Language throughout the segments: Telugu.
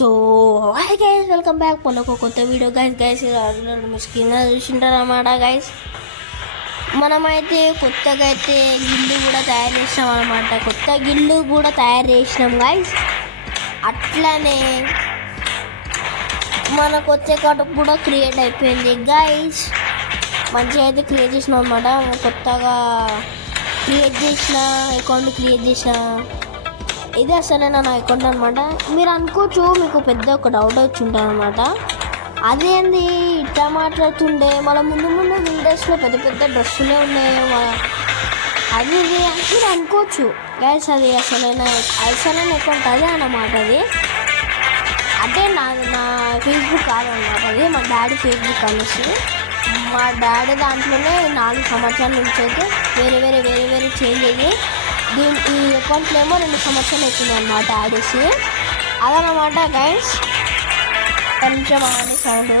So hi guys, welcome back మనకు కొత్త వీడియో. గైస్ మీ స్క్రీన్ చూసింటారు అన్నమాట. గైస్ మనమైతే కొత్తగా అయితే గిల్లు కూడా తయారు చేసినాం అనమాట. కొత్త గిల్లు కూడా తయారు చేసినాం గైస్. అట్లనే మనకు వచ్చే కడుపు కూడా క్రియేట్ అయిపోయింది గైస్. మంచిగా అయితే క్రియేట్ చేసినాం అనమాట. కొత్తగా క్రియేట్ చేసిన అకౌంట్ క్రియేట్ చేసిన ఇది అసలు నా అకౌంట్ అనమాట. మీరు అనుకోవచ్చు, మీకు పెద్ద ఒక డౌట్ వచ్చి ఉంటుంది అనమాట. అదేంది ఇట్లా మాట్లాడుతుండే, మళ్ళీ ముందు వీడియోస్లో పెద్ద పెద్ద డ్రెస్సులే ఉన్నాయి అది ఇది మీరు అనుకోవచ్చు గైస్. అది అసలైన అకౌంట్ అదే అన్నమాట. అది అంటే నా ఫేస్బుక్ కాదన్నమాట. అది మా డాడీ ఫేస్బుక్ అనేసి. మా డాడీ దాంట్లోనే 4 సంవత్సరాల నుంచి అయితే వేరే చేంజ్ అయ్యి ఈ అకౌంట్లో ఏమో 2 సంవత్సరాలు అవుతుంది అనమాట ఆడేసి. అదనమాట గైస్. కొంచెం ఆడే సౌండ్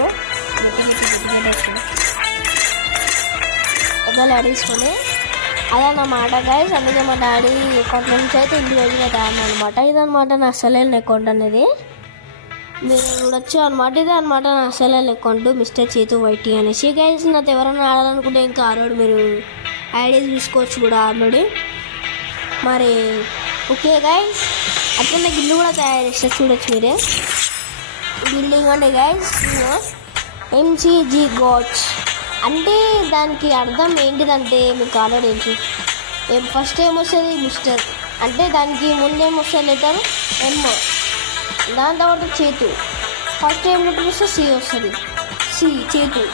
ఒకవేళ ఆడేసుకొని అదన్నమాట గైస్. అందుకే మా డాడీ అకౌంట్ నుంచి అయితే ఇంటి రోజునే తయారనమాట. ఇదనమాట నా అసలైన అకౌంట్ అనేది మీరు చూడొచ్చు అనమాట. ఇదే అనమాట నా అసలైన అకౌంట్, మిస్టర్ చేతు వైటీ అనేసి. గైస్ నాతో ఎవరైనా ఆడాలనుకుంటే ఇంకా ఆరోడు మీరు ఐడియా చూసుకోవచ్చు కూడా ఆల్రెడీ. మరి ఓకే గైస్, అట్లనే గిల్లు కూడా తయారు చేస్తారు చూడొచ్చు మీరే. గిల్లు ఇవ్వండి గైస్. ఎంసీజీ గాడ్స్ అంటే దానికి అర్థం ఏంటిదంటే మీకు ఆల్రెడీ తెలుసు. ఫస్ట్ ఏమొస్తుంది మిస్టర్, అంటే దానికి ముందేమొస్తుంది లెటర్ ఎం, దాని తర్వాత చేతు. ఫస్ట్ ఏం లెటర్ వస్తే సి వస్తుంది, సి చేతు.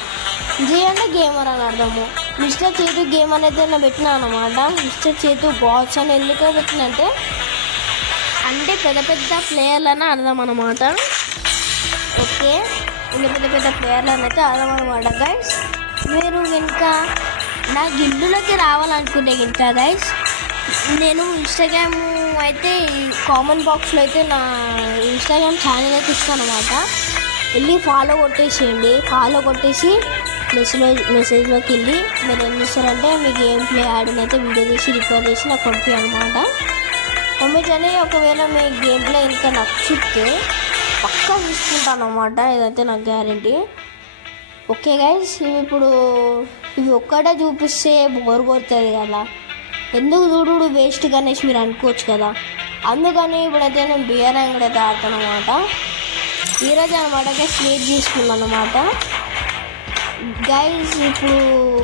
జే అంటే గేమర్ అని అర్థము. మిస్టర్ చేతు గేమ్ అనేది నేను పెట్టినా అనమాట. మిస్టర్ చేతు గాడ్స్ అని ఎందుకో పెట్టినంటే అంటే పెద్ద ప్లేయర్లని అర్థం అనమాట. ఓకే, ఇంకా పెద్ద ప్లేయర్లని అయితే అర్థం అనమాట గైస్. మీరు ఇంకా నా గిల్లులోకి రావాలనుకుంటే ఇంకా గైస్, నేను ఇన్స్టాగ్రామ్ అయితే కామెంట్ బాక్స్లో అయితే నా ఇన్స్టాగ్రామ్ ఛానల్ అయితే ఇస్తాను అనమాట. వెళ్ళి ఫాలో కొట్టేసేయండి. ఫాలో కొట్టేసి మెసేజ్లోకి వెళ్ళి మీరు ఏం చేస్తారంటే మీ గేమ్ ప్లే యాడ్ని అయితే వీడియో తీసి రికార్డ్ చేసి నాకు పంపించనమాట. పంపించని ఒకవేళ మీ గేమ్ ప్లే ఇంకా నచ్చితే పక్కా తీసుకుంటాను అన్నమాట. ఇదైతే నాకు గ్యారంటీ. ఓకే గైస్, ఇప్పుడు ఇవి ఒక్కటే చూపిస్తే బోర్ కొడుతుంది కదా, ఎందుకు చూడు వేస్ట్ గణేష్ మీరు అనుకోవచ్చు కదా. అందుకని ఇప్పుడైతే నేను బియర్ ర్యాంక్ అయితే ఆడతాను అనమాట. ఈరోజు అనమాట గైస్ క్రియేట్ చేసుకున్నాను అనమాట గైస్. ఇప్పుడు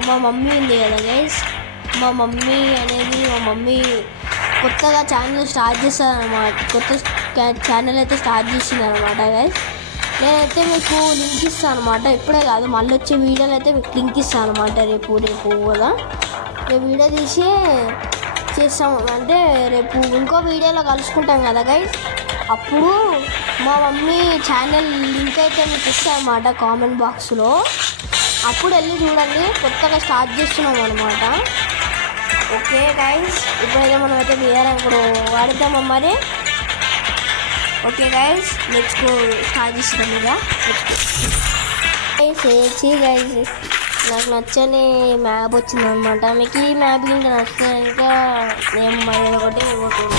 మా మమ్మీ ఉంది కదా గైస్, మా మమ్మీ కొత్తగా ఛానల్ స్టార్ట్ చేస్తుంది అనమాట. కొత్త ఛానల్ అయితే స్టార్ట్ చేసింది అనమాట గైస్. నేనైతే మీకు లింక్ ఇస్తాను అనమాట. ఇప్పుడే కాదు, మళ్ళీ వచ్చే వీడియోలు అయితే మీకు లింక్ ఇస్తాను అనమాట. రేపు కదా రేపు వీడియో తీసి చేస్తాము. అంటే రేపు ఇంకో వీడియోలో కలుసుకుంటాం కదా గైస్. అప్పుడు మా మమ్మీ ఛానల్ లింక్ అయితే మీకు ఇస్తాను అనమాట కామెంట్ బాక్స్లో. అప్పుడు వెళ్ళి చూడండి, కొత్తగా స్టార్ట్ చేస్తున్నాం అనమాట. ఓకే గైస్, ఇప్పుడైతే మనం అయితే బియర్ ఇప్పుడు వాడిద్దామా మరి. ఓకే గైస్, నెక్స్ట్ స్టార్ట్ చేస్తున్నాం కదా. గైస్ గైస్ నాకు నచ్చని మ్యాప్ వచ్చింది అనమాట. మీకు ఈ మ్యాప్ ఇంకా నచ్చితే ఇంకా నేను మరి ఒకటి ఇవ్వకూడదు.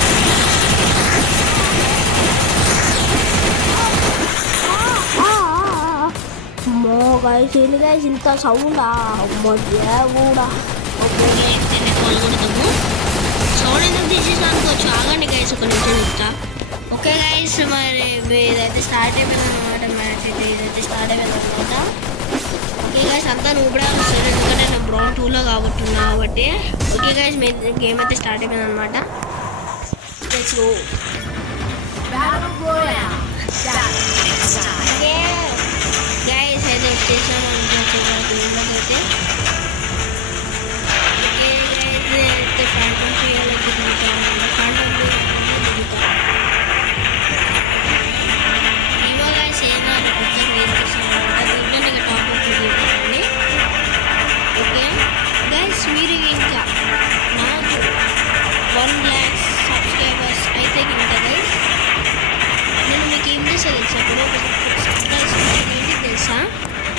అమ్మో గైస్, ఏంటి గైస్ ఇంత సౌండా, అమ్మో కూడా. ఓకే పాల్గొడతాము. సౌండ్ ఎందుకు తీసేసి అనుకోవచ్చు, ఆగండి గైస్ ఒక నిమిషం చెప్తా. ఓకే గైస్, మరి ఇదైతే స్టార్ట్ అయిపోయింది అనమాట. మ్యాచ్ అయితే ఇదైతే స్టార్ట్ అయిపోయింది అనమాట. ఓకే గైస్, అంతా నువ్వు కూడా వస్తుంది ఎందుకంటే నేను బ్రౌన్ 2లో కాబట్టున్నా కాబట్టి. ఓకే గైస్, గేమ్ అయితే స్టార్ట్ అయిపోయింది అనమాట. Let's go. ఓకే గైస్, అయితే వచ్చేసాము అయితే. ఓకే గైస్, అయితే ఫ్యాంటమ్ చేయాలి దిగుతాం. ఫ్యాంటమ్ దిగుతాం ఇవాళ సేనా కొత్తగా వెయిట్ చేస్తున్నాను అనమాట. ఇక టాప్ అవుతుంది. ఓకే గైస్, మీరు ఇంకా నాకు 1 lakh సబ్స్క్రైబర్స్ అయితే ఇంకా గైస్ నేను మీకు ఏం చేస్తా తెలుసా. ఇప్పుడు ఏంటి తెలుసా,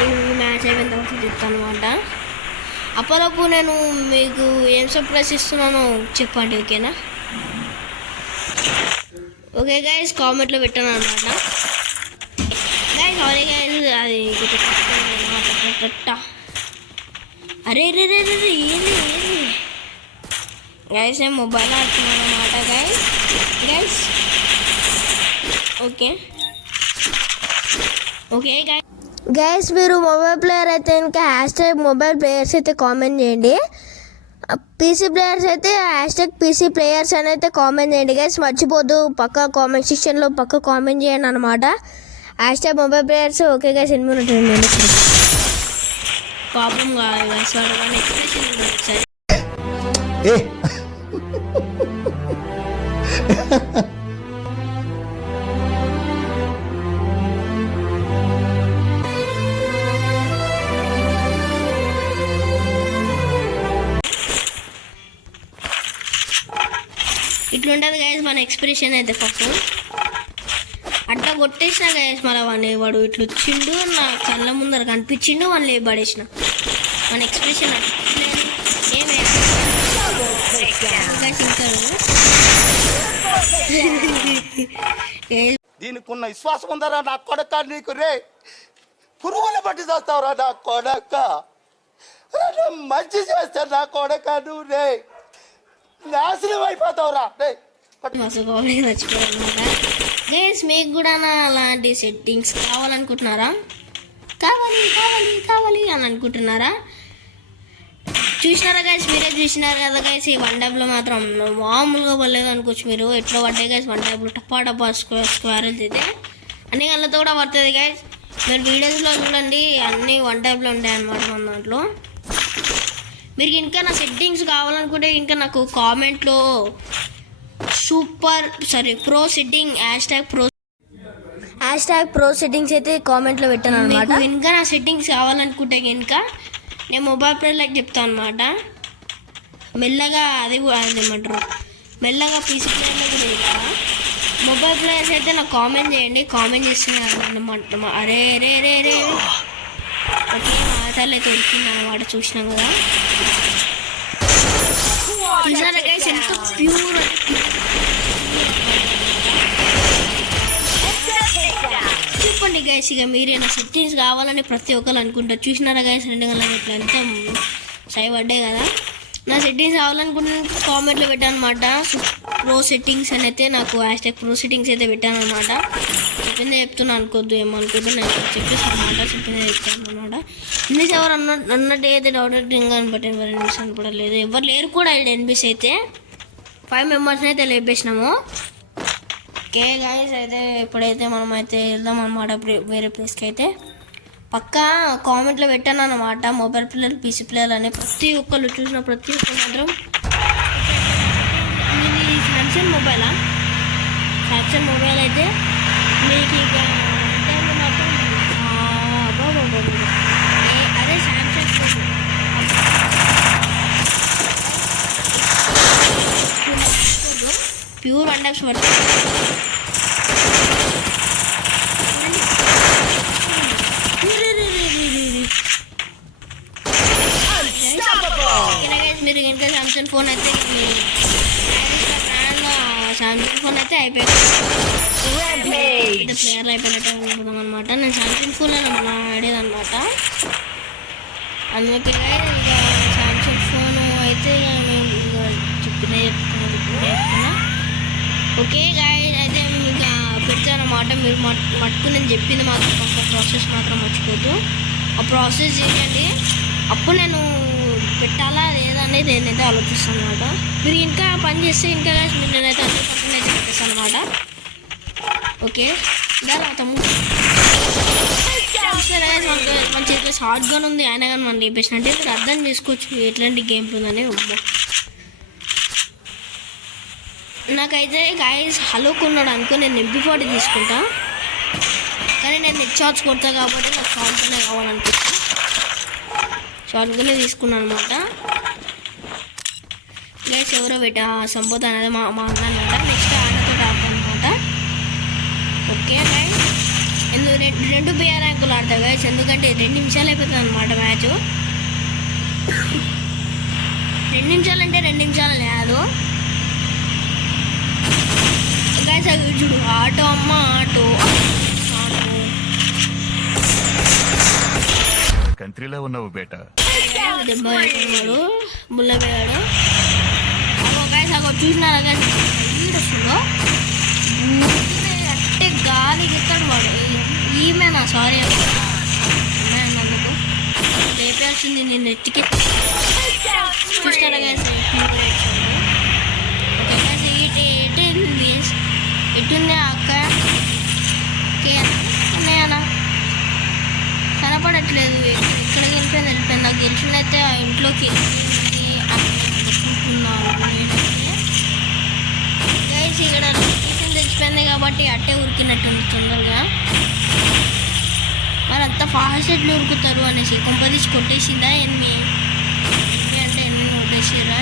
ఈ మ్యాచ్ అయిపోయిన తర్వాత చెప్తాను అనమాట. అప్పలోపు నేను మీకు ఏం సర్ప్రైజ్ ఇస్తున్నానో చెప్పండి. ఓకేనా? ఓకే గైస్, కామెంట్లో పెట్టాను అనమాట. పెట్టా. అరే రే రే రే ఏంది గైస్, నేను మొబైల్ ఆడుతున్నాను అన్నమాట గైస్. ఓకే గైస్, మీరు మొబైల్ ప్లేయర్ అయితే ఇంకా హ్యాష్ట్యాగ్ మొబైల్ ప్లేయర్స్ అయితే కామెంట్ చేయండి. పీసీ ప్లేయర్స్ అయితే హ్యాష్ట్యాగ్ పీసీ ప్లేయర్స్ అని అయితే కామెంట్ చేయండి గైస్. మర్చిపోద్దు, పక్క కామెంట్ సెక్షన్లో పక్క కామెంట్ చేయండి అనమాట. Hashtag mobile players. Okay guys, 8 మినిట్లు పాపం కాదు గైస్, వాడు ఎక్స్ప్రెషన్ ఇట్లుంటుంది గైస్ మన ఎక్స్ప్రెషన్ అయితే. పప్పు అట్లా కొట్టేసిన గైస్, మళ్ళీ వాడు ఇట్లా వచ్చిండు, నా కళ్ళ ముందర కనిపించిండు, వాళ్ళు లేబడేసిన. మన ఎక్స్ప్రెషన్ ఏమే దీనికున్న విశ్వాసం ఉందరా నా కొడక, నీకు రే పురుగులు పట్టి చేస్తావురా నా కొడక, మంచి చేస్తాను నా కొడక, నువ్వు రే నాశనం అయిపోతావురా రే. గైస్, మీకు కూడా అలాంటి సెట్టింగ్స్ కావాలనుకుంటున్నారా? కావాలి అని అనుకుంటున్నారా? చూసినారా గైస్, మీరే చూసినారు కదా గైస్. ఈ 1 ట్యాబ్లో మాత్రం మామూలుగా పడలేదు అనుకోవచ్చు మీరు. ఎట్లా పడ్డాయి గైస్ 1 ట్యాబ్లో టప్పా స్క్వేర్ అయితే అన్ని గళ్ళతో కూడా పడుతుంది గైస్. మీరు వీడియోస్లో చూడండి, అన్నీ 1 ట్యాబ్లో ఉంటాయి అన్నమాట మన దాంట్లో. మీరు ఇంకా నా సెట్టింగ్స్ కావాలనుకుంటే ఇంకా నాకు కామెంట్లో pro setting hashtag pro settings అయితే కామెంట్లో పెట్టాను అనమాట. ఇంకా నా సెట్టింగ్స్ కావాలనుకుంటే ఇంకా నేను మొబైల్ ప్లేయర్లకు చెప్తాను అనమాట. మెల్లగా అది ఏమంటారు, మెల్లగా పీసీ ప్లేయర్లో కూడా చెప్తా. మొబైల్ ప్లేయర్స్ అయితే నాకు కామెంట్ చేయండి, కామెంట్ చేస్తున్నాను అనమాట. అరే రే రే రే ఓకే, మాసాలు అయితే ఉడికింది అనమాట. చూసినాం కదా, చూసారా గైస్ ఎంత ప్యూర్ చెప్పండి గైస్. ఇక మీరేనా సెట్టింగ్స్ కావాలని ప్రతి ఒక్కరు అనుకుంటారు. చూసినారా గైస్ 2 గంటల ఇట్లా ఎంత సై పడ్డాయి కదా. నా సెట్టింగ్స్ కావాలనుకుంటే కామెంట్లో పెట్టాను అనమాట. ప్రో సెట్టింగ్స్ అని అయితే నాకు హ్యాష్ట్యాగ్ ప్రో సెట్టింగ్స్ అయితే పెట్టాను అనమాట. చెప్పిందే చెప్తున్నా అనుకోద్దు, ఏమనుకోద్దు, నేను చెప్పేసి అనమాట. చెప్పిందే చెప్తాను అనమాట. ఎన్బీస్ ఎవరు అన్నట్టు అయితే డౌట్ ఇంకా బట్ ఎవరు ఎన్బీస్ అనుకోవట్లేదు, ఎవరు లేరు కూడా. ఎన్బీస్ అయితే 5 మెంబర్స్ని అయితే లేపేసినాము. ఓకే గైస్, అయితే ఇప్పుడైతే మనం అయితే వెళ్దాం అనమాట వేరే ప్లేస్కి. అయితే పక్కా కామెంట్లో పెట్టాను అనమాట. మొబైల్ ప్లేయర్ పీసీ ప్లేయర్ అని ప్రతి ఒక్కళ్ళు చూసిన ప్రతి ఒక్కరు మాత్రం మీది శాంసంగ్ మొబైలా? శాంసంగ్ మొబైల్ అయితే మీకు ఇక మాత్రం అదే శాంసంగ్ ప్యూర్ 1 ట్యాబ్స్ పడుతుంది. మీరు ఇంకా సామ్సంగ్ ఫోన్ అయితే సామ్సంగ్ ఫోన్ అయితే అయిపోయింది, ప్లేయర్ అయిపోయినట్టు అనుకుందాం అనమాట. నేను సామ్సంగ్ ఫోన్ మనం ఆడేది అనమాట. అందుకే ఇంకా సామ్సంగ్ ఫోన్ అయితే మేము చెప్తున్నా. ఓకే గాయ్స్, అయితే ఇంకా పెడతానమాట. మీరు మట్టుకు నేను చెప్పింది మాత్రం ఒక ప్రాసెస్ మాత్రం మర్చిపోద్దు. ఆ ప్రాసెస్ చేయండి, అప్పుడు నేను పెట్టాలా లేదా అనేది నేనైతే ఆలోచిస్తాను అనమాట. మీరు ఇంకా పని చేస్తే ఇంకా మీరు నేనైతే 100% అయితే పెట్టేస్తాను అనమాట. ఓకే, మన చేతిలో షార్ట్ గన్ ఉంది, అయినా కానీ మనం లేపేసినట్టే మీరు అర్థం చేసుకోవచ్చు ఎట్లాంటి గేమ్ ఉందని. నాకైతే గాయస్ హలోకి ఉన్నాడు అనుకో, నేను MP40 తీసుకుంటా. కానీ నేను నెట్ చార్జ్ కొడతా కాబట్టి నాకు షార్ట్ గన్నే కావాలనుకుంటా. షార్ట్ గన్నే తీసుకున్నాను అనమాట. గైస్ ఎవరో సంబోధన అనేది మా అన్న అనమాట. నెక్స్ట్ ఆయనతో ఆడతాను అనమాట. ఓకే గైస్, రెండు బిఆర్ ర్యాంకులు ఆడతాయి గైస్, ఎందుకంటే 2 నిమిషాలు అయిపోతుంది అనమాట మ్యాచ్. 2 నిమిషాలు అంటే 2 నిమిషాలు లేదు గైస్. అవి చూడు, ఆటో అమ్మ ఆటో. మంత్రిలో ఉన్నావు బేటా. దెబ్బ పెట్టినాడు ముళ్ళపోయాడు. అగో చూసినారా గైస్ వస్తుందో అట్టే గాలి ఎత్తాడు వాడు. ఈమెనా సారీ అన్నందుకు లేపేయాల్సింది నేను ఎత్తికి చూస్తారా గైస్. ఓకే గైస్ ఎటుంది అక్క ఉన్నాయన్నా కనపడట్లేదు. ఎక్కడికి వెళ్ళిపోయింది నాకు గెలిచిందైతే ఆ ఇంట్లోకి వెళ్ళింది అనుకుంటున్నాను గైస్. ఇక్కడ లొకేషన్ తెచ్చిపోయింది కాబట్టి అట్టే ఉరికినట్టుంది తొందరగా. మరి అంత ఫాస్ట్ ఎట్లు ఉరుకుతారు అనేసి కొంపదీసి కొట్టేసిందా ఎన్ని అంటే ఎన్ని కొట్టేసిరా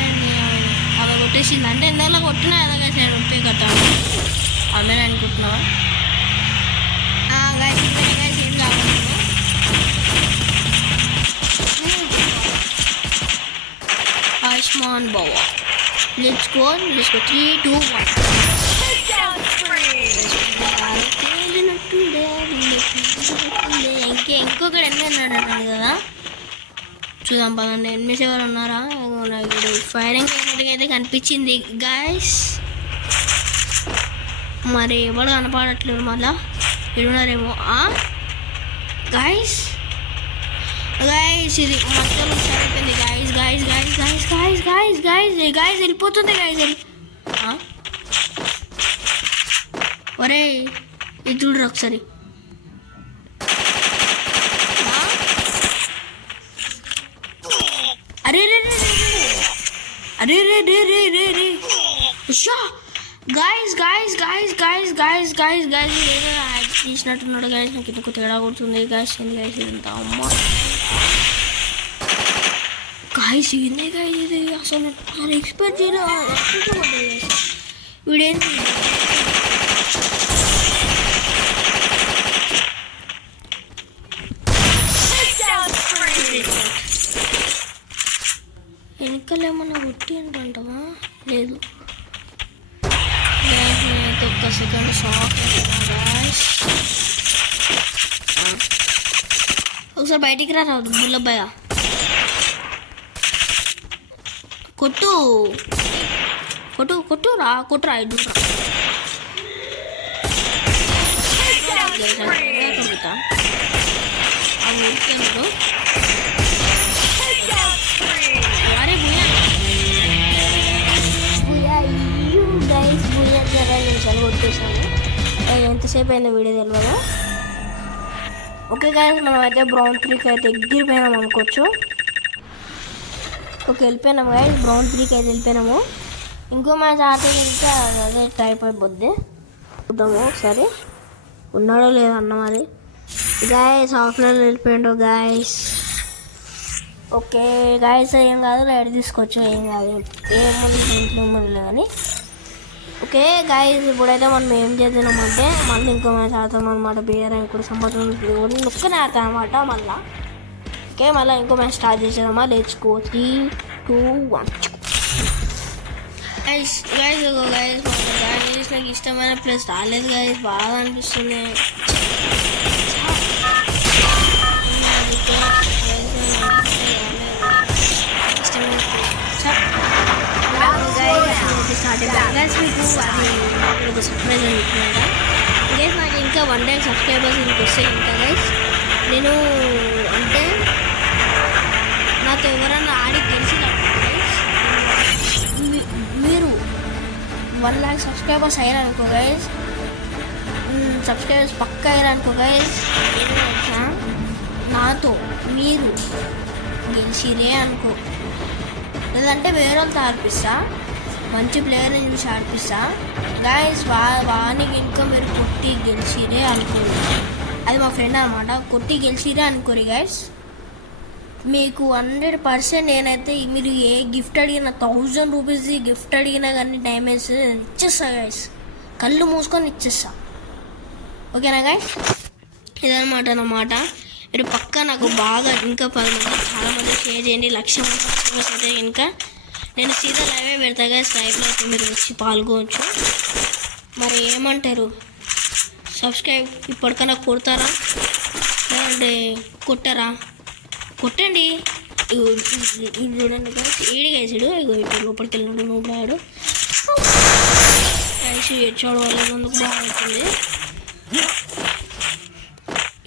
అవి కొట్టేసింది అంటే ఎందువల్ల కొట్టినా ఎలాగ నేను ఉప్పే కట్టాను ఆమె అనుకుంటున్నావా గైస్. గైస్ ఏం కావాలి ఆయుష్మాన్ బావా లెట్స్ గో 3, 2, 1. ఇంకొకటి ఎన్ని ఉన్నాడు అన్నాడు కదా చూద్దాం పదండి. ఎనిమిది ఎవరు ఉన్నారా ఫైరింగ్ అయినట్టుగా అయితే కనిపించింది గైస్. మరి ఎవరు కనపడట్లేదు మళ్ళా ఎడున్నారేమో గైస్. గైస్ ఇది మొత్తం సరిపోయింది guys. Guys guys guys guys guys guys guys వెళ్ళిపోతుంది గైస్. ఒరే ఇది చూడరు ఒకసారి. అరే రే రే అరే రే రే రే రే రే guys guys guys guys guys guys guys ఏదో యాడ్ తీసినట్టున్నాడు గైస్. నాకు ఇందుకు తేడా కొడుతుంది గైస్. ఏంది గైస్ ఇదంతా అమ్మ గైస్ ఏంది గైస్ ఇది అసలు ఎక్స్పెక్ట్ చేయలేదు. వీడేంటి వెనకాల ఏమన్నా కొట్టి అంటావా లేదు. ఒక్క సెకండ్ షాక్ ఒకసారి బయటికి రా బుల్లబ్బాయ కొట్టు కొట్టు కొట్టురా కొట్టురా ఇటు కొట్టుతా ఊరికేప్పుడు అరే గైస్ బుయ్యా 20 నిమిషాలు కొట్టేసాను. ఎంతసేపు అయిందో వీడియో తెలియదు. ఓకే గైస్ మనం అయితే బ్రౌన్ 3కి అయితే ఎగిరిపోయినాం అనుకోవచ్చు. ఓకే వెళ్ళిపోయినాము గైస్ బ్రౌన్ 3కి అయితే వెళ్ళిపోయినాము. ఇంకో మ్యాచ్ ఆడితే వెళ్తే అదే టైప్ అయిపోద్ది. చూద్దాము ఒకసారి ఉన్నాడో లేదో అన్న మరి. గైస్ ఆఫ్లైన్ వెళ్ళిపోయిండో గైస్. ఓకే గైస్ ఏం కాదు లైట్ తీసుకోవచ్చు ఏం కాదు ఏముంది ఇంట్లో ఉండలే కానీ. ఓకే గైస్ ఇప్పుడైతే మనం ఏం చేద్దామంటే మళ్ళీ ఇంకో మ్యాచ్ ఆడతాం అనమాట. బిఆర్ కూడా సంవత్సరం నొక్కనే ఆడతాం అనమాట మళ్ళీ. ఓకే మళ్ళీ ఇంకో మ్యాచ్ స్టార్ట్ చేసేదమ్మా. Let's go 3, 2, 1. Guys guys guys guys నాకు ఇష్టమైన ప్లేస్ రాలేదు గైస్. బాగా అనిపిస్తుంది. స్టార్ట్ గైస్ మీకు అది ఒక సర్ప్రైజ్ అని చెప్పినారా గైస్. నాకు ఇంకా 1 day సబ్స్క్రైబర్స్ ఇంటికి వస్తాయి ఇంకా గైస్. నేను అంటే నాతో ఎవరన్నా ఆడి గెలిచినట్టు గైస్ మీరు 1 lakh సబ్స్క్రైబర్స్ అయ్యారనుకో గైస్. సబ్స్క్రైబర్స్ పక్కా అయ్యారనుకో గైస్. ఏదో తెలుసా నాతో మీరు గెలిచిరే అనుకో లేదంటే వేరే వాళ్ళతో ఆడిపిస్తా. మంచి ప్లేయర్ని చూసి ఆడిపిస్తా గైస్. వానికి ఇంకా మీరు కొట్టి గెలిచిరే అనుకోరు. అది మా ఫ్రెండ్ అనమాట. కొట్టి గెలిచిరే అనుకోరు గైస్. మీకు 100% నేనైతే మీరు ఏ గిఫ్ట్ అడిగినా 1000 రూపీస్ గిఫ్ట్ అడిగినా కానీ డ్యామేజ్ ఇచ్చేస్తా గైస్. కళ్ళు మూసుకొని ఇచ్చేస్తా. ఓకేనా గైస్ ఇదనమాట అన్నమాట. మీరు పక్కా నాకు బాగా ఇంకా 10 మంది చాలామంది షేర్ చేయండి. 1,00,000 సబ్స్క్రైబర్స్ అయితే ఇంకా నేను సీదా లైవే పెడతా గైస్. లైవ్లో అయితే మీరు వచ్చి పాల్గొవచ్చు. మరి ఏమంటారు సబ్స్క్రైబ్ ఇప్పటికన్నా కొడతారా లేదంటే కొట్టరా కొట్టండి. ఇది చూడండి గైస్, ఏడిగేసాడు. ఇగో ఇటు లోపలికి వెళ్ళినాడు నూడాడు. గైస్ హెడ్షాట్ వాళ్ళందుకు బాగుంటుంది.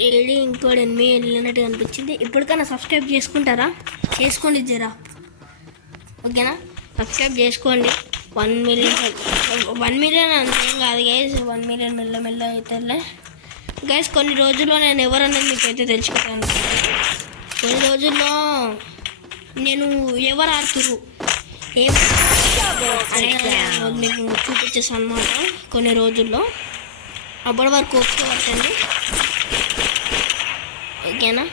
ఏడి ఇంకోటి ఎనిమిది వెళ్ళినట్టు అనిపించింది. ఇప్పటికైనా సబ్స్క్రైబ్ చేసుకుంటారా? చేసుకోండి జరా, ఓకేనా? సబ్స్క్రైబ్ చేసుకోండి. 1 మిలియన్ అంతేం కాదు గైస్, 1 మిలియన్ మెల్ల అవుతారులే గైస్. కొన్ని రోజుల్లో నేను ఎవరనేది మీకైతే తెలుసుకుంటాను. కొన్ని రోజుల్లో నేను ఎవరు ఆడుతురు ఏం మీకు చూపించేస్తాను అన్నమాట. కొన్ని రోజుల్లో అప్పటి వరకు ఒప్పుకోవచ్చండి, ఓకేనా?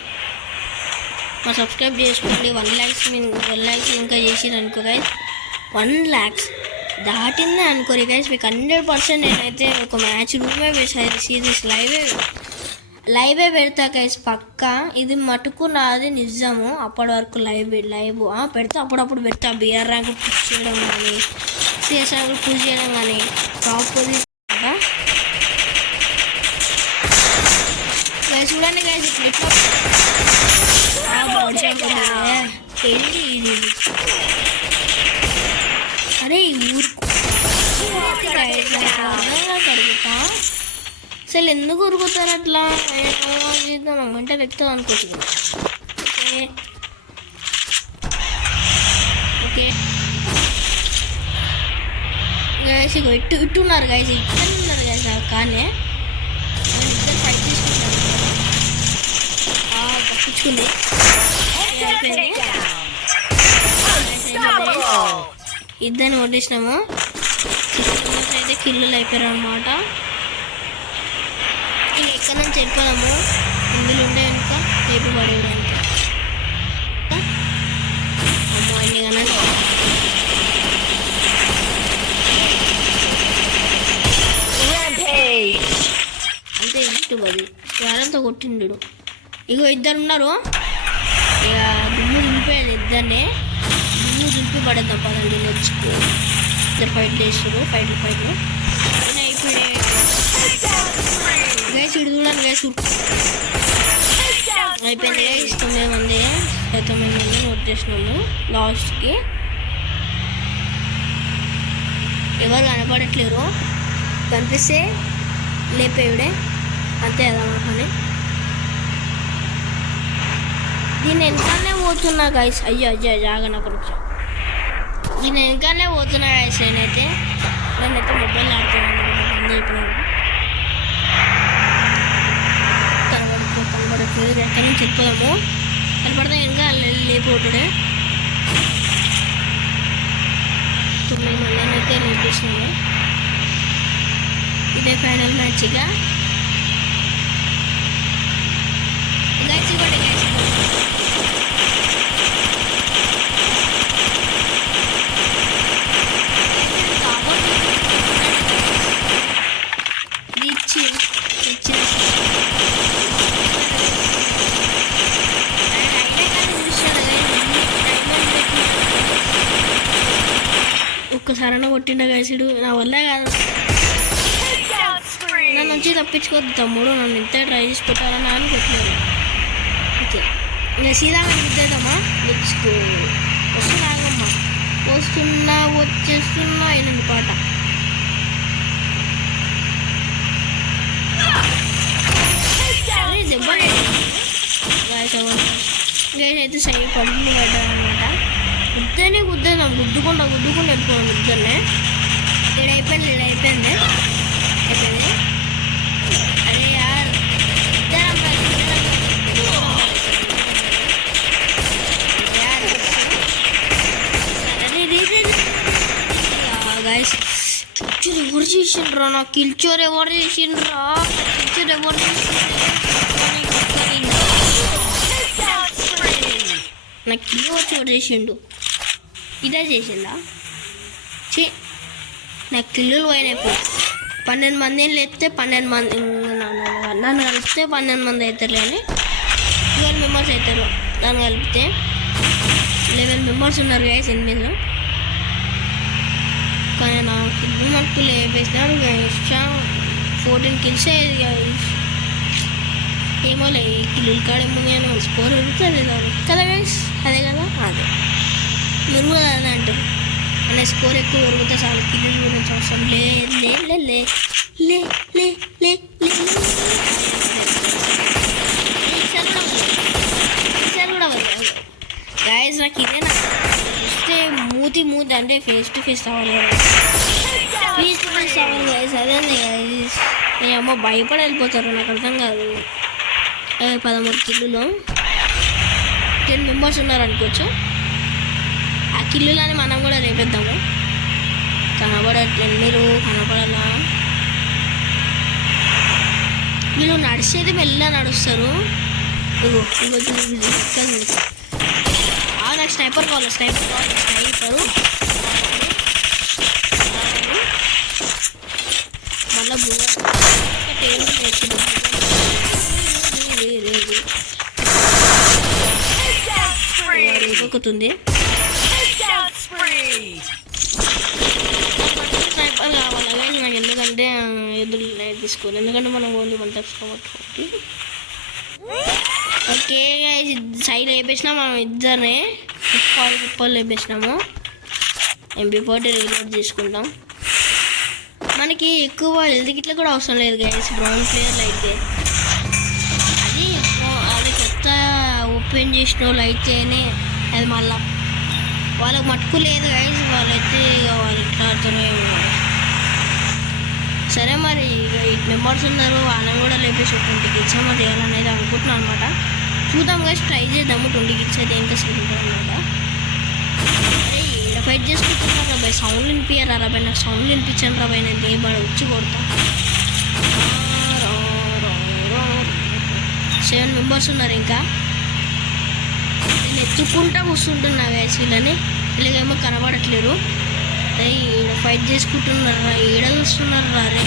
మా సబ్స్క్రైబ్ చేసుకోండి. 1 lakhs ఇంకా చేసిరనుకో గైస్, 1 lakhs దాటిందే అనుకోరు గైస్, మీకు 100% నేనైతే ఒక మ్యాచ్ రూమే వేసాను. సిరీస్ లైవే పెడతా గైస్ పక్కా. ఇది మటుకు నాది నిజము. అప్పటి వరకు లైవ్ పెడతా, అప్పుడప్పుడు పెడతా. బిఆర్ ర్యాంక్ పుష్ చేయడం కానీ, సిఎస్ ర్యాంక్ పుష్ చేయడం కానీ, టాప్ పొజిషన్ గైస్. చూడండి గైస్, అరే కడుగుతా అసలు ఎందుకు ఉరుకుతారు అట్లా? అంటే వ్యక్తం అనుకుంటున్నాను. ఓకే గైస్, ఇగో ఇట్టున్నారు గైస్, ఇట్టున్నారు గైస్. కానీ ఇద్దరు ఫైట్ తీసుకుంటారు. తప్పించుకుంది, ఇద్దరిని కొట్టేసినాము. అయితే కిల్లులు అయిపోయారు అనమాట. ఇంక ఎక్కడి నుంచి వెళ్ళిపోదాము, ఇందులో ఉండే వెనుక రేపు పడేయడానికి. అమ్మాయిని కానీ అంతే ఇటు పది వారంతో కొట్టిండు. ఇగో ఇద్దరు ఉన్నారు. ఇక దుమ్ము దింపేది ఇద్దరినే, దుమ్ము దింపి పడేద్దాం పదండి. నెక్స్ట్ ఇద్దరు ఫైట్ చేస్తారు. ఫైట్లు అయిపోయాయి గైస్. ఇటు చూడండి గైస్, అయిపోయింది గైస్. 9 మంది కొట్టేసినాము లాస్ట్కి. ఎవరు కనపడట్లేరు, కనిపిస్తే లేపేవిడే అంతే కదా అని. దీని వెనకాలనే పోతున్నా గైస్. అయ్యో జాగన కొంచెం దీని వెనకాలనే పోతున్నా గైస్. నేనైతే మొబైల్ ఆడుతున్నాను చెప్పినాను. కనబడట్లేదు, ఎక్కడి నుంచి చెప్పదాము. కనపడతా ఇంకా లేపోటుడే. 9 మందిని అయితే లేపేసినాము. ఇదే ఫైనల్ మ్యాచ్. ఇక గైస్ ఇవ్వండి గైస్, ఒక్కసారైనా కొట్టిండ గైసుడు. నా వల్ల కాదు, నన్ను నుంచి తప్పించుకోవద్దు తమ్ముడు. నన్ను ఇంత ట్రై చేసి పెట్టాలని అని కొట్టినాను. ఓకే ఇంకా సీదా గుద్దేద్దామా? తెచ్చుకో వస్తున్నాగమ్మా, వస్తున్నా వచ్చేస్తున్నా. 8 పాట దెబ్బ గైస్ అయితే సైడ్ పడుతుంది పడ్డానమాట. గుద్దేద్దాం, గుద్దుకుండా వెళ్ళిపోయాం ఇద్దరినే. అయిపోయింది అరే యార్ గైస్. ఎవరు చేసిండ్రా? నా కిల్చోర్ ఎవరు చేసిండ్రా? నాకు కిల్ వచ్చి ఎవరు చేసిండు? ఇదే చేసిందా? నాకు కిల్లులు పోయినప్పుడు 12 మందిని లేస్తే 12 మంది నన్ను కలిపితే 12 మంది అవుతారు. కానీ 12 మెంబర్స్ అవుతారు. నన్ను కలిపితే 11 మెంబర్స్ ఉన్నారు గైస్, 8లో. కానీ నా కిల్లు మనకు లేపేసినాడు. 14 కిల్స్ ఏమో లే కిల్లుల కాడేమో కానీ స్కోర్ పెరుగుతుంది కదా గైస్, అదే కదా అదే మెరుగుతుంది అదే అంటారు. అనే స్కోర్ ఎక్కువ పెరుగుతుంది చాలు, కిల్లుల గురించి అవసరం లే లే లే లే లే లే లే కూడా గాయస్. నాకు ఇదే నాకు చూస్తే మూతి అంటే ఫేస్ టు ఫేస్ అవ్వాలి కదా, ఫేస్ టు ఫేస్ అవ్వాలి గాయస్. అదే గాయస్, నేను అమ్మ భయపడి వెళ్ళిపోతారు, నాకు అర్థం కాదు. 13 కిల్లులో 10 మెంబర్స్ ఉన్నారు అనుకోవచ్చు. ఆ కిల్లులని మనం కూడా రేపేద్దాము. కనబడట్లేదు మీరు, కనపడాలా? వీళ్ళు నడిచేది మెల్ల నడుస్తారు. నాకు స్నైపర్ కావాలి, స్నైపరు మళ్ళీ ఎక్కుతుంది. స్నైపర్ కావాలి కానీ నాకు, ఎందుకంటే ఎదురు తీసుకోవాలి, ఎందుకంటే మనం ఓన్లీ 1 తప్పించుకోవచ్చు. ఓకే సైడ్ వేపేసినా మనం ఇద్దరే కుప్పలు వేపేసినాము. MP40 రీలోడ్ చేసుకుంటాం. మనకి ఎక్కువ హెల్త్ కిట్లు కూడా అవసరం లేదు గైస్ బ్రౌన్ ప్లేయర్లు అయితే. అది కొత్త ఓపెన్ చేసిన వాళ్ళు అయితేనే అది మళ్ళా వాళ్ళకి మట్టుకు లేదు గైస్. వాళ్ళైతే వాళ్ళు ఎట్లా ఆడుతారో ఏమో. సరే మరి 8 మెంబర్స్ ఉన్నారు, వాళ్ళని కూడా లేపేసి 20 కిల్స్ ఏమో చేయాలనేది అనుకుంటున్నాను అనమాట. చూద్దాం గైస్, ట్రై చేద్దాము. 20 కిల్స్ అయితే ఎంత సీరియల్ అనమాట. ఫైట్ చేసుకుంటున్నారు రాబాయ్, సౌండ్ వినిపించారు రాబాయ్, నాకు సౌండ్ వినిపించాను రాబాయ్. నేను దేబడి వచ్చి కొడతా. 7 మెంబర్స్ ఉన్నారు ఇంకా. నేను ఎత్తుకుంటా కూర్చుంటున్నా గైస్ వీళ్ళని, వీళ్ళకేమో కనబడట్లేరు. ఫైట్ చేసుకుంటున్నారా, వస్తున్నారు రా రే,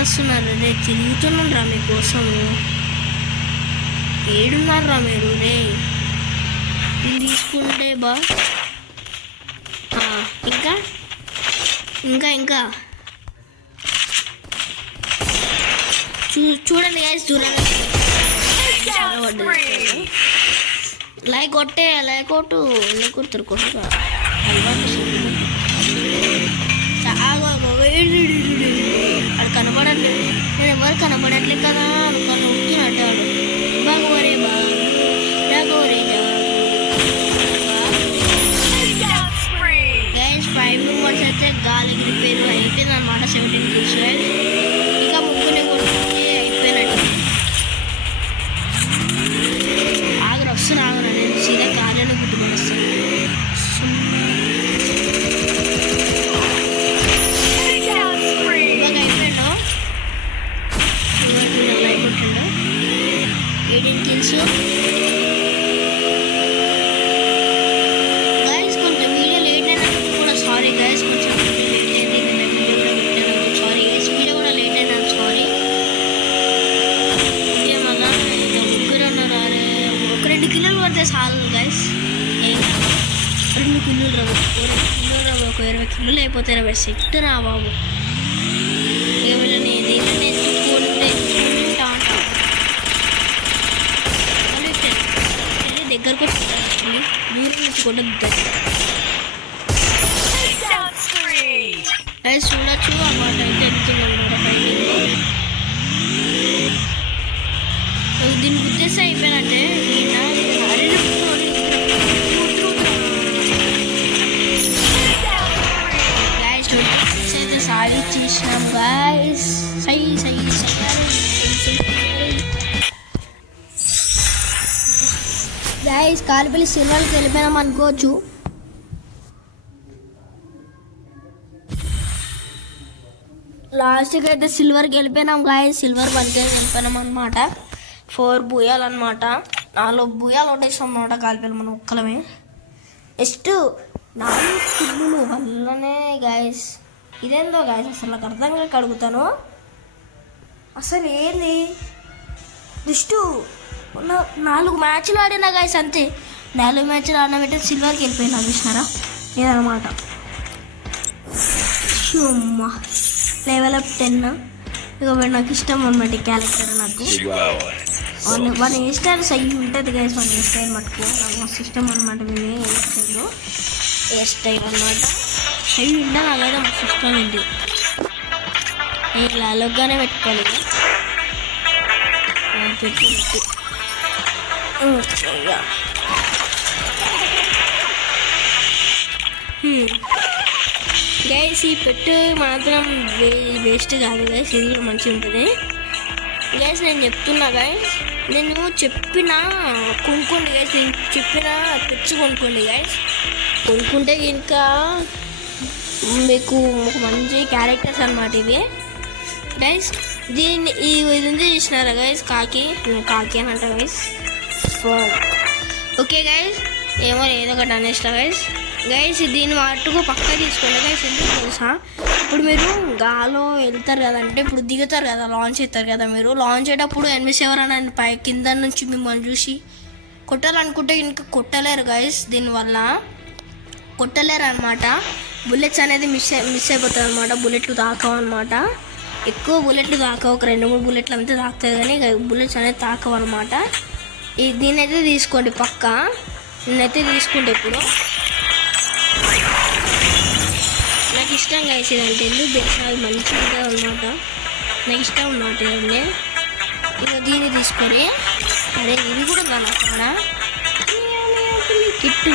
వస్తున్నారు రే, తిరుగుతున్నాను రా మీకోసము. ఏడున్నారు రా మీరు రే, నేను తీసుకుంటే బా. ఇంకా ఇంకా ఇంకా చూడండి గైస్, దూరంగా లైక్ కొట్టే, లైక్ కొట్టు, కొడుతారు కొట్టుగా. అది కనబడట్లేదు, నేను ఎవరు కనబడట్లేదు కదా అనుకుని ఉట్టినట్టాడు. బాగోరే బాగోరే గైస్ 5 మెంబర్స్ అయితే గాలి ఎగిరిపోయారు, అయిపోయింది అనమాట. 17 కిల్స్ ఇంకా ముగ్గురిని కొట్టుకుంటే అయిపోయినట్టు. ఆగరు నేను సీదా గాలిని గుట్టుకొని వస్తాను. ఇవాగ అయిపోయాడు, 18 కిల్స్. గైస్ కొంచెం వీడియో లేట్ అయినందుకు కూడా సారీ గైస్, కొంచెం వీడియో లేట్ అయింది. వీడియో కూడా లేట్ అయినందుకు సారీ గైస్, వీడియో కూడా లేట్ అయినందుకు సారీ. మళ్ళా ముగ్గురు అన్నారు, అరే ఒక 2 కిలోలు పడితే చాలు గైస్. 2 కిలోలు రావు, 2 కిలోలు రావు, ఒక 20 కిలోలు అయిపోతాయి రా సెట్ రా బాబు. వీళ్ళని ఎత్తుకుంటే దగ్గరకు వచ్చి దూరం నుంచి కూడా చూడొచ్చు అన్నమాట. అయితే వెళ్తుంది అనమాట ఫైటింగ్. దీన్ని గుర్తిస్తే అయిపోయినట్టే. గాయస్ అయితే సారీ చేసినాం గాయస్. గాయస్ కాలిపల్లి సిల్వర్కి వెళ్ళిపోయినాం అనుకోవచ్చు. లాస్ట్కి అయితే సిల్వర్కి వెళ్ళిపోయినాం గాయస్. సిల్వర్ 1కి వెళ్ళిపోయినాం అనమాట. 4 బూయాలు అనమాట, 4 బూయాలు కొట్టేసాం అనమాట కాలిపల్లి మనం ఒక్కలమే. నెక్స్ట్ 4 కిల్లులు వల్లనే గాయస్. ఇదేందో గాయస్ అసలు నాకు అర్థం కాక అడుగుతాను, అసలు ఏంది జస్ట్ 4 మ్యాచ్లు ఆడినా గాయస్ అంతే. 4 మ్యాచ్లు ఆడినా పెట్టి సిల్వర్కి వెళ్ళిపోయినా చూసినారా ఇదనమాట. లెవెల్ అప్ 10 ఇక వీడు నాకు ఇష్టం అనమాట ఈ క్యారెక్టర్ నాకు. మన హెయిర్ స్టైల్ సై ఉంటుంది గైస్, మన హెయిర్ స్టైల్ మటుకు నాకు మస్తు ఇష్టం అనమాట. వీళ్ళే హెయిర్ స్టైల్ అనమాట సై ఉంటే నాకైతే మస్తు ఇష్టం ఉంది. ఇలా అలగ్గానే పెట్టుకోవాలి పెట్టి గైస్. ఈ పెట్టు మాత్రం వేస్ట్ కాదు గైస్, ఇది కూడా మంచిగా ఉంటుంది గైస్. నేను చెప్తున్నా గైస్, నేను చెప్పిన కొనుక్కోండి గైస్, నేను చెప్పిన పెచ్చు కొనుక్కోండి గైస్. కొనుక్కుంటే ఇంకా మీకు ఒక మంచి క్యారెక్టర్స్ అనమాట ఇవి గైస్. దీన్ని ఇది ఉంది చూసినారా గైస్, కాకి అని అంట గైస్. ఓకే గైస్, ఏమో ఏదో ఒకటి అనేస్తా గైస్. దీన్ని మట్టుకు పక్క తీసుకోండి గైస్. ఎందుకు తెలుసా, ఇప్పుడు మీరు గాలో వెళ్తారు కదంటే, ఇప్పుడు దిగుతారు కదా, లాంచ్ అవుతారు కదా, మీరు లాంచ్ అయ్యేటప్పుడు ఎనిమిది ఎవరైనా పై కింద నుంచి మిమ్మల్ని చూసి కొట్టాలనుకుంటే ఇంకా కొట్టలేరు గైస్. దీనివల్ల కొట్టలేరు అనమాట. బుల్లెట్స్ అనేది మిస్ అయిపోతుంది అనమాట. బుల్లెట్లు తాకవు అనమాట. ఎక్కువ బుల్లెట్లు తాకవు, ఒక 2-3 బుల్లెట్లు అంతా తాకుతాయి, కానీ బుల్లెట్స్ అనేది తాకవు అనమాట. దీన్నైతే తీసుకోండి పక్క. నేనైతే తీసుకుంటే ఇప్పుడు నాకు ఇష్టం గైస్ ఇదంటే, ఎందుకు తెలుసా, అది మంచిగా ఉంటుంది అనమాట. నాకు ఇష్టం అన్నమాట ఇవన్నీ. ఇక దీన్ని తీసుకొని, అదే ఇది కూడా ఉందా అక్కడ కిట్టు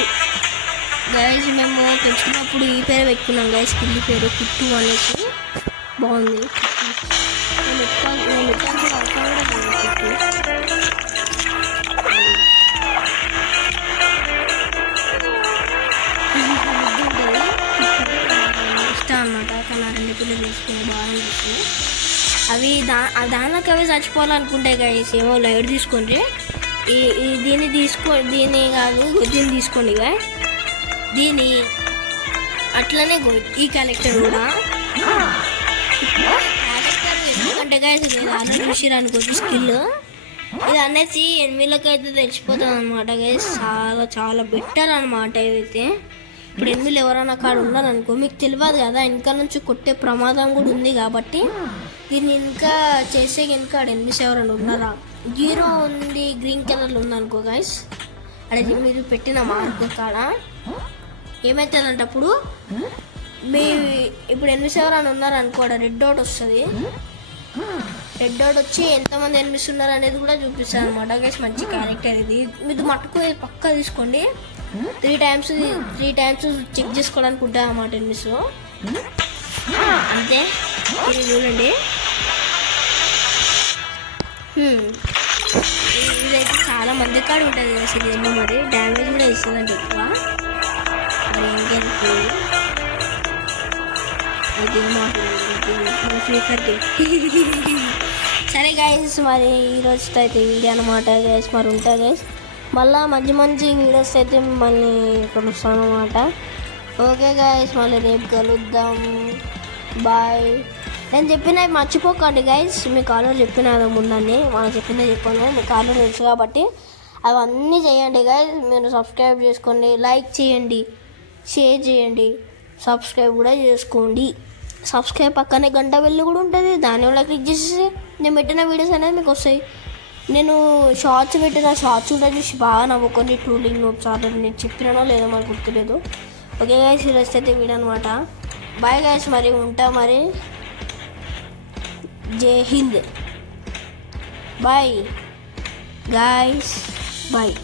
గైస్. మేము పెంచుకున్నప్పుడు ఈ పేరు పెట్టుకున్నాం గైస్, పిల్లి పేరు కిట్టు అనేసి. బాగుంది నేను పెట్టాల్సిన అవసరం కూడా లేదు కిట్టు. ఇష్టం అనమాట. కానీ 2 పిల్లలు వేసుకుని బాగా అనిపిస్తుంది. అవి దానికి అవి చచ్చిపోవాలనుకుంటే గైస్, ఏమో లైట్ తీసుకోండి. దీన్ని దీన్ని కాదు, దీన్ని తీసుకోండి గైస్. దీని అట్లనే ఈ క్యారెక్టర్ కూడా క్యారెక్టర్ ఎందుకంటే గైస్, ఇది ఆల్రెడీ చూసిరు అనుకోవచ్చు స్కిల్. ఇది అనేసి ఎనిమిదిలకి అయితే తెలిసిపోతుంది అనమాట గైస్. చాలా బెటర్ అనమాట ఇదైతే. ఇప్పుడు ఎనిమిది ఎవరైనా కాడ ఉన్నారనుకో, మీకు తెలియదు కదా, ఇంకా నుంచి కొట్టే ప్రమాదం కూడా ఉంది. కాబట్టి దీన్ని ఇంకా చేసే ఇంకా 8 ఎవరైనా ఉన్నారా, 0 ఉంది గ్రీన్ కలర్లో ఉందనుకో గైస్, అదే మీరు పెట్టిన మార్కు కాడ ఏమవుతుందంటే అప్పుడు ఇప్పుడు 8 ఎవరైనా ఉన్నారనుకో, రెడ్ డౌట్ వస్తుంది. రెడ్ డౌట్ వచ్చి ఎంతమంది ఎనిమిస్తున్నారు అనేది కూడా చూపిస్తారు అనమాట గైస్. మంచి క్యారెక్టర్ ఇది. మీరు మట్టుకు పక్కా తీసుకోండి. 3 టైమ్స్ చెక్ చేసుకోవడానికి ఉంటాయి అన్నమాట ఎనిమిస్. అంతే, ఇది చూడండి. ఇదైతే చాలా మంది కాడ ఉంటుంది కదా ఇది. ఎన్నో మరి డ్యామేజ్ కూడా ఇస్తుందండి ఎక్కువ. మరి ఇంకెందుకు సరే గైస్, మరి ఈరోజుతో అయితే వీడియో అనమాట గైస్. మరి ఉంటాయి గైస్, మళ్ళీ మంచి వీడియోస్ అయితే మిమ్మల్ని కలుస్తాను అనమాట. ఓకే గైస్, మళ్ళీ రేపు కలుద్దాం. బాయ్. నేను చెప్పినవి మర్చిపోకండి గైస్. మీకు ఆల్రెడీ చెప్పిన ముందని మనం చెప్పాను, మీకు ఆల్రెడీ తెలుసు కాబట్టి అవన్నీ చేయండి గైస్. మీరు సబ్స్క్రైబ్ చేసుకోండి, లైక్ చేయండి, షేర్ చేయండి, సబ్స్క్రైబ్ కూడా చేసుకోండి. సబ్స్క్రైబ్ పక్కనే గంట బెల్ కూడా ఉంటుంది, దానివల్ల క్లిక్ చేసేసి నేను పెట్టిన వీడియోస్ అనేది మీకు వస్తాయి. నేను షార్ట్స్ పెట్టిన షార్ట్స్ కూడా చూసి బాగా నవ్వుకొని ట్రూలింగ్ నోట్స్ ఆర్డర్ నేను చెప్పినానో లేదో మనకు గుర్తులేదు. ఓకే గైస్, ఈరోజు అయితే వీడియో అనమాట. బాయ్ గైస్, మరి ఉంటా మరి. జై హింద్. Bye guys, bye.